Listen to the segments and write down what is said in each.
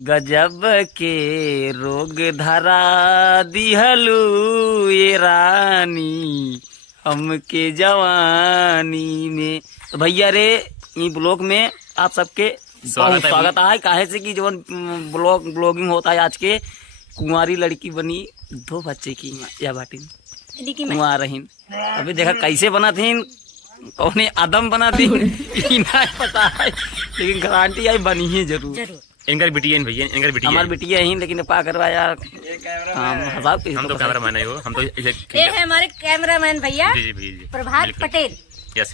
गजब के रोग धरा दिहलू ये रानी हमके जवानी में। तो भैया रे ई ब्लॉग में आप सबके स्वागत है। काहे से कि जो ब्लॉगिंग होता है आज के कुंवारी लड़की बनी 2 बच्चे की या बाटी कुंवार रहीन। अभी देखा कैसे बना थी, कौन आदम बना थी नहीं पता है, लेकिन गारंटी आई बनी है जरूर। इनका बिटिया भैया, इनका बिटिया हमारी बिटिया ही, लेकिन क्या करवा यार, हम तो कैमरामैन है, वो हम तो ये है हमारे कैमरामैन भैया जी जी जी प्रभात पटेल।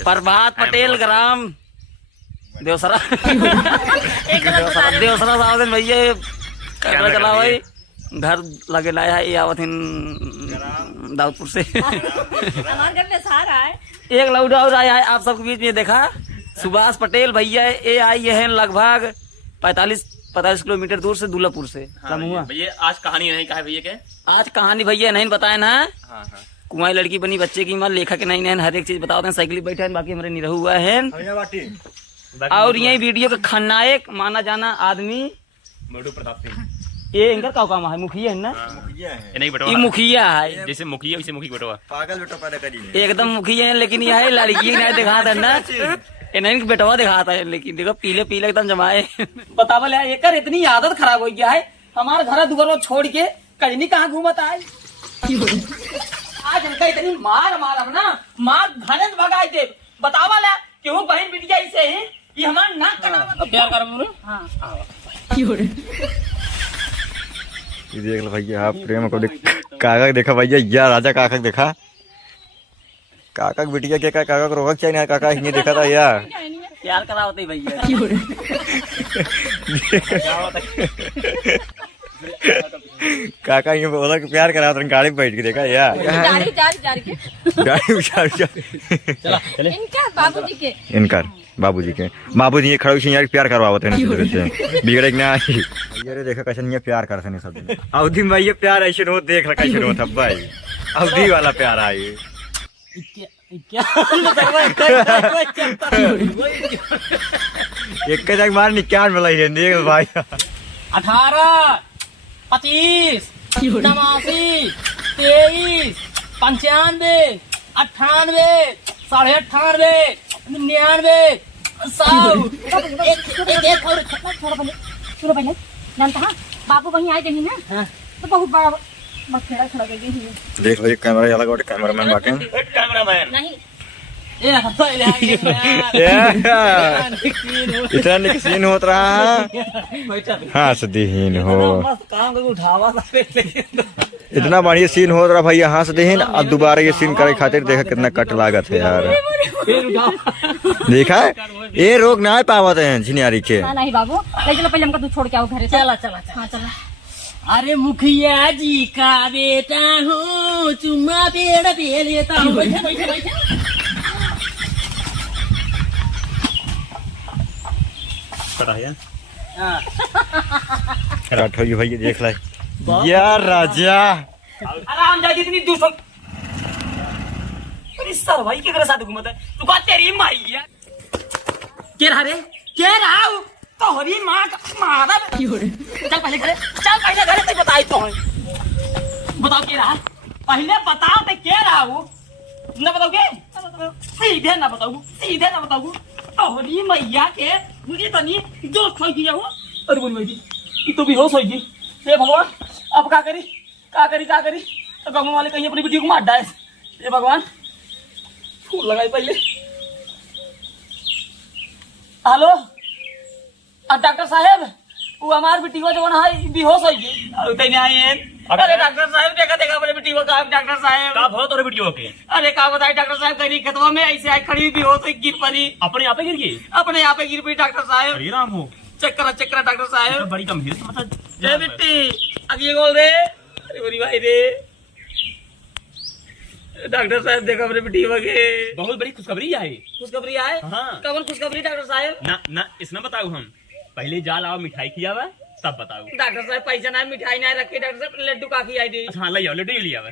प्रभात पटेल ग्राम देवसरा देवसरा साहब भैया कैमरा चला भाई घर लगे लाया है, ये आवत दाऊदपुर से। हमारे घर में सारा है। एक लौड़ा और आया है आप सबके बीच में, देखा सुभाष पटेल भैया ये आई है लगभग 45 किलोमीटर दूर से, दूल्हापुर से। भैया आज कहानी नहीं कहा भैया के, आज कहानी भैया नहीं बताया ना। कुंवारी लड़की बनी बच्चे की मां लेखा के नहीं नहीं हर एक चीज बताते हैं। साइकिल बैठा है, बाकी हमारे नहीं हुआ है। और यही वीडियो का खलनायक माना जाना आदमी मधु प्रताप सिंह, ये इनका का काम है, मुखिया है ना, ये मुखिया है। जैसे मुखिया वैसे मुखी बेटवा, पागल बेटा पैदा करी एकदम मुखिया है, लेकिन यह है लड़की नहीं दिखाता है ना, ये नहीं बेटवा दिखाता है। लेकिन देखो पीले पीले एकदम जमाए। बतावल यार एक इतनी आदत खराब हो गया है, हमारे घर दुगर छोड़ के कहीं कहाँ घूमता है। आज इनका इतनी मार ना मार घने भगाए थे। बतावल है क्यों बहन बिटिया इसे है, ये हमारा नाक का प्यार कर। ये देख लो भैया, आप प्रेम को देख, काका देखा भैया, या राजा काका देखा, काका बिटिया के काका को रोका क्या नहीं, काका ही देखा था यार, प्यार करा होते भैया। काका ये बोला कि प्यार करा था, गाड़ी पे बैठ के देखा यार, इनका बाबूजी के खड़े यार प्यार करवाते हैं बिगड़े ना यार। देखा कैसे नहीं प्यार करते नहीं सब अवधि में भैया प्यार ऐसे हो, देख रहा कैसे हो था भाई, अवधि वाला प्यार आए एक जगह मार निकाल मिला देख भाई। 18 25 89 23 95 98 98 99 सुनो पहले जानता हाँ बाबू वहीं आए कहीं ना, तो बहुत बड़ा बखेड़ा खड़ा कर गई। देख लो ये कैमरा अलग और कैमरामैन बाकी नहीं इतना निकसीन होत रहा है, हाँ सदीहीन हो इतना बढ़िया सीन हो रहा भैया, हाँ सदीहीन। अब दोबारा ये सीन करे खातिर देखा कितना कट लागत है यार। देखा ये रोक ना पावत है झिनियारी के। नहीं बाबू ले चलो, पहले हमको तू छोड़ के आओ घर। चला चला हाँ चला। अरे मुखिया जी का बेटा हूँ, चुम्मा पेड़ पे लेता हूँ। भैया देख ला यार राजा आराम जा जितनी दूर सर भाई के साथ घूमता है तू, बात तेरी माई के रहा रे के रहा तोहरी माँ का मारा। चल पहले घरे, चल पहले घरे तक बताई तो बताओ के रहा, पहले बताओ तो के रहा वो न बताओगे, सीधे ना बताऊ तोहरी मैया के मुझे तनी दोस्त खोई दिया हो। अरे बोल भाई ये तो बेहोश होगी, हे भगवान अब क्या करी तो गाँव वाले कहीं अपनी बेटी को मार डाले। हे भगवान फूल लगाई पहले। हेलो डॉक्टर साहब, वो हमारी बेटी को जो है बेहोश होगी। अरे डॉक्टर साहब देखा अपने बेटी को, डॉक्टर साहब का बहुत और वीडियो के, अरे का बताए डॉक्टर साहब, कहीं खेतवा में ऐसे आई खड़ी बेहोश गिर पड़ी, अपने यहाँ पे गिर गई, अपने यहाँ पे गिर पड़ी। डॉक्टर साहब हरी राम हो, चेक करा डॉक्टर साहब, बड़ी गंभीर समस्या। जय बेटी आगे बोल रे, अरे बोली भाई रे डॉक्टर साहब देखो अपने बेटी वगे बहुत बड़ी खुशखबरी है। खुशखबरी आए। हाँ। कौन खुशखबरी डॉक्टर साहब? ना इसमें बताऊ, हम पहले जा लाओ मिठाई खिया हुआ तब बताऊ। डॉक्टर साहब पैसा ना मिठाई ना रखे, डॉक्टर साहब लड्डू का खिलाई दी। हाँ ले आओ, लड्डू लिया हुआ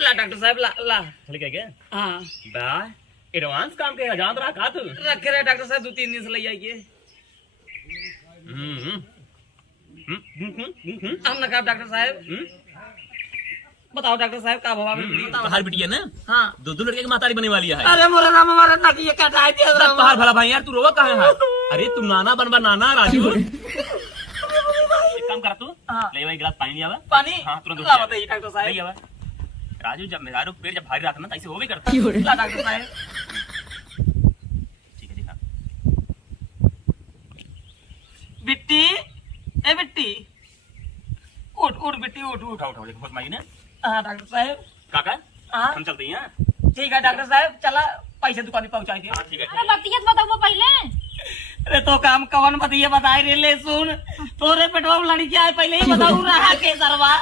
ला डॉक्टर साहब ला ला चल क्या हाँ बा एडवांस काम के जान रहा का तू रखे रहे डॉक्टर साहब 2-3 दिन से ले आइए। हम ना कहा डॉक्टर साहब, बताओ डॉक्टर साहब का भवा में बाहर बिटिया ना हाँ 2 लड़के की मातारी बने वाली है। अरे मोरा नाम हमारा ना ये कटाई दिया सब बाहर भला भाई यार, तू रोवा कहाँ है? अरे तू नाना बनवा नाना राजू। एक काम कर तू हाँ। ले भाई गिलास पानी लिया हुआ। पानी हाँ तुरंत ला बताइए डॉक्टर ले साहब। आवा। राजू जब मेरा पेट जब भारी रहता ना ऐसे वो भी करता। ला डॉक्टर साहब। ठीक है देखा बिट्टी ए बिट्टी उठ उठ बिट्टी उठ उठ। उठा उठा देखो बहुत माई ने। हाँ डॉक्टर साहब। काका हाँ हम चलते हैं। ठीक है डॉक्टर साहब, चला पैसे दुकान पे पहुंचा दिया। ठीक है अरे बतियत बताओ पहले। अरे तो काम कवन बताइए बताए रे ले सुन, तोरे पेटवा में लड़की आए पहले ही बताऊ रहा के सरवा।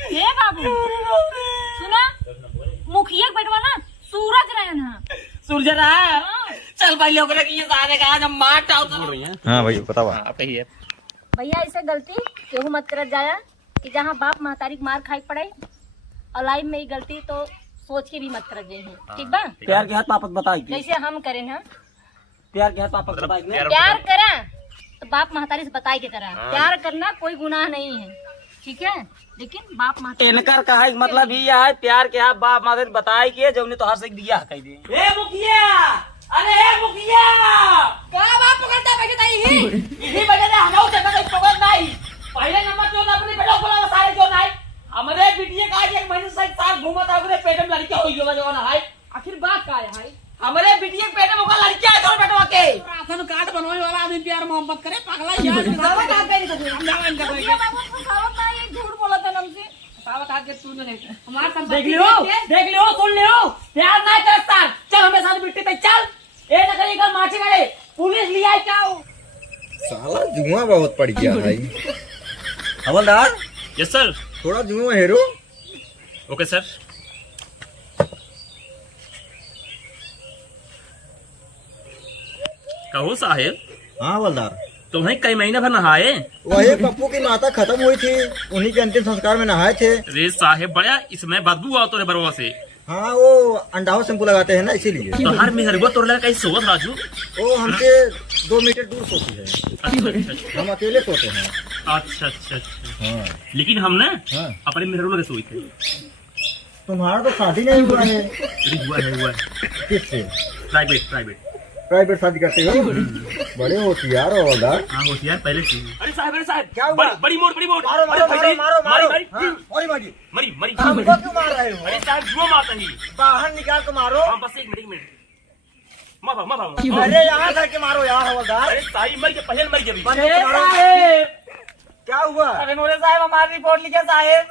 हे बाबू सुना, मुखिया के बेटवा ना सूरज रहन है। सूरज रहा चल पहले ओकरे की ये सारे का आज हम मार टाउ बोल रही हैं। हाँ भाई बताओ। आप कहिए। भैया ऐसे गलती केहू मत करत जाया कि जहाँ बाप महतारी के मार खाई पड़े, और लाइफ में ही गलती तो सोच के भी मत करत जाइए, ठीक बा? प्यार के हाथ वापस बताई जैसे हम करें ना, प्यार के हाथ वापस बताई प्यार करा तो बाप महतारी से बताई के करा। प्यार करना कोई गुनाह नहीं है, ठीक है, लेकिन बाप महतारी इनकर कहा मतलब ही है प्यार के हाथ बाप माते बताई के जब ने तोहार से दिया कह दे। ए मुखिया, अरे ए मुखिया का बाप पकड़ता पैसे नहीं ही इसी वजह से हमहु जगह पकड़ नहीं। पहले नंबर जो अपने बेटा बोला सारे जो नहीं हमरे बिटिया का 1 महीने से साथ घूमता ओकरे पेट में लड़की होई जो ना है। आखिर बात का है हमरे बिटिया के पेट में ओका लड़की है तोर बेटवा के। राशन कार्ड बनवाए वाला आदमी प्यार मोहब्बत करे पागला यार। सावत हाथ दे नहीं हम जावा इनका कोई ये बाबू को सावत ना, ये झूठ बोला था हमसे। सावत हाथ के तू नहीं हमार संपत्ति देख लियो सुन लियो प्यार ना करता। चल हमें साथ बिट्टी पे चल ए ना कहीं का माची गड़े पुलिस लिया है क्या हो। साला जुआ बहुत पड़ गया भाई। हवलदार यस सर। थोड़ा जुआ हेरो। Okay sir. कहो साहेब हाँ हवलदार, तुम्हें कई महीने भर नहाए? वही पप्पू की माता खत्म हुई थी, उन्हीं के अंतिम संस्कार में नहाए थे। रे साहेब बड़ा इसमें बदबू आओ तोरे बरवा से। हाँ वो अंडाओ शैम्पू लगाते हैं ना इसीलिए। तो हर मेहरबा तोड़ लगा कहीं सोवत राजू। वो हमसे 2 मीटर दूर सोती है, अच्छा हम अकेले सोते हैं। अच्छा अच्छा अच्छा। हाँ लेकिन हम ना हाँ। अपने मेहरबा के सोई थे। तुम्हारा तो शादी नहीं हुआ है। अरे हुआ है। किससे? प्राइवेट। प्राइवेट शादी करते हो? बड़े होशियार हो हवलदार। हाँ होशियार पहले से। अरे साहब क्या हुआ? बड़ी मोड़ मारो मारो मारो मारो मारो। हाँ, मरी हमको क्यों मार रहे हो? अरे साहब जुआ मारता ही। बाहर निकाल के मारो। हाँ बस एक मिनट माफ। अरे यहाँ करके मारो यार हवलदार। अरे साई मर के पहले मर गया। बंदे मारो। क्या हुआ? अरे मोरे साहब हमारी रिपोर्ट लिखे साहेब।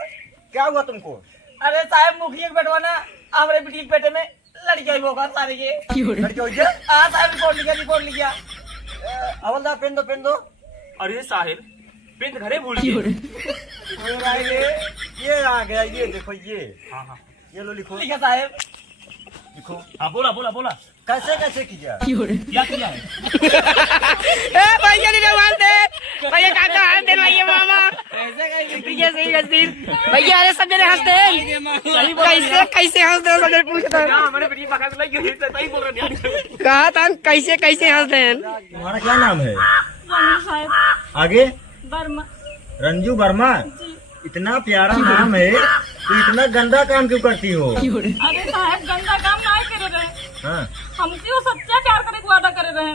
क्या हुआ तुमको? अरे साहब मुखिया के बेटवा ना हमारे बिटिया के पेटे में लड़की आई होगा सारे के। लड़के हो गया? हाँ साहब रिपोर्ट लिखा। हवलदार पेन दो। अरे साहिब पेन घरे भूल गए। ये आ गया, ये देखो ये। हाँ ये लो लिखो। लिखा साहेब। लिखो। हाँ बोला कैसे किया? क्या किया है? भैया नहीं मानते भैया काका हंसते भैया मामा भैया सही हंसती भैया। अरे सब जने हंसते हैं कैसे हंसते हैं सब जने पूछते हैं। हमारे बेटी पकड़ के लगी सही बोल रहे हैं। कहा था कैसे हंसते हैं। तुम्हारा क्या नाम है? रंजू साहब आगे? वर्मा। रंजू वर्मा। इतना प्यारा नाम है तो इतना गंदा काम क्यों करती हो? अरे साहब गंदा काम ना करे रहे, हाँ हमसे वो सच्चा प्यार करे वादा करे रहे।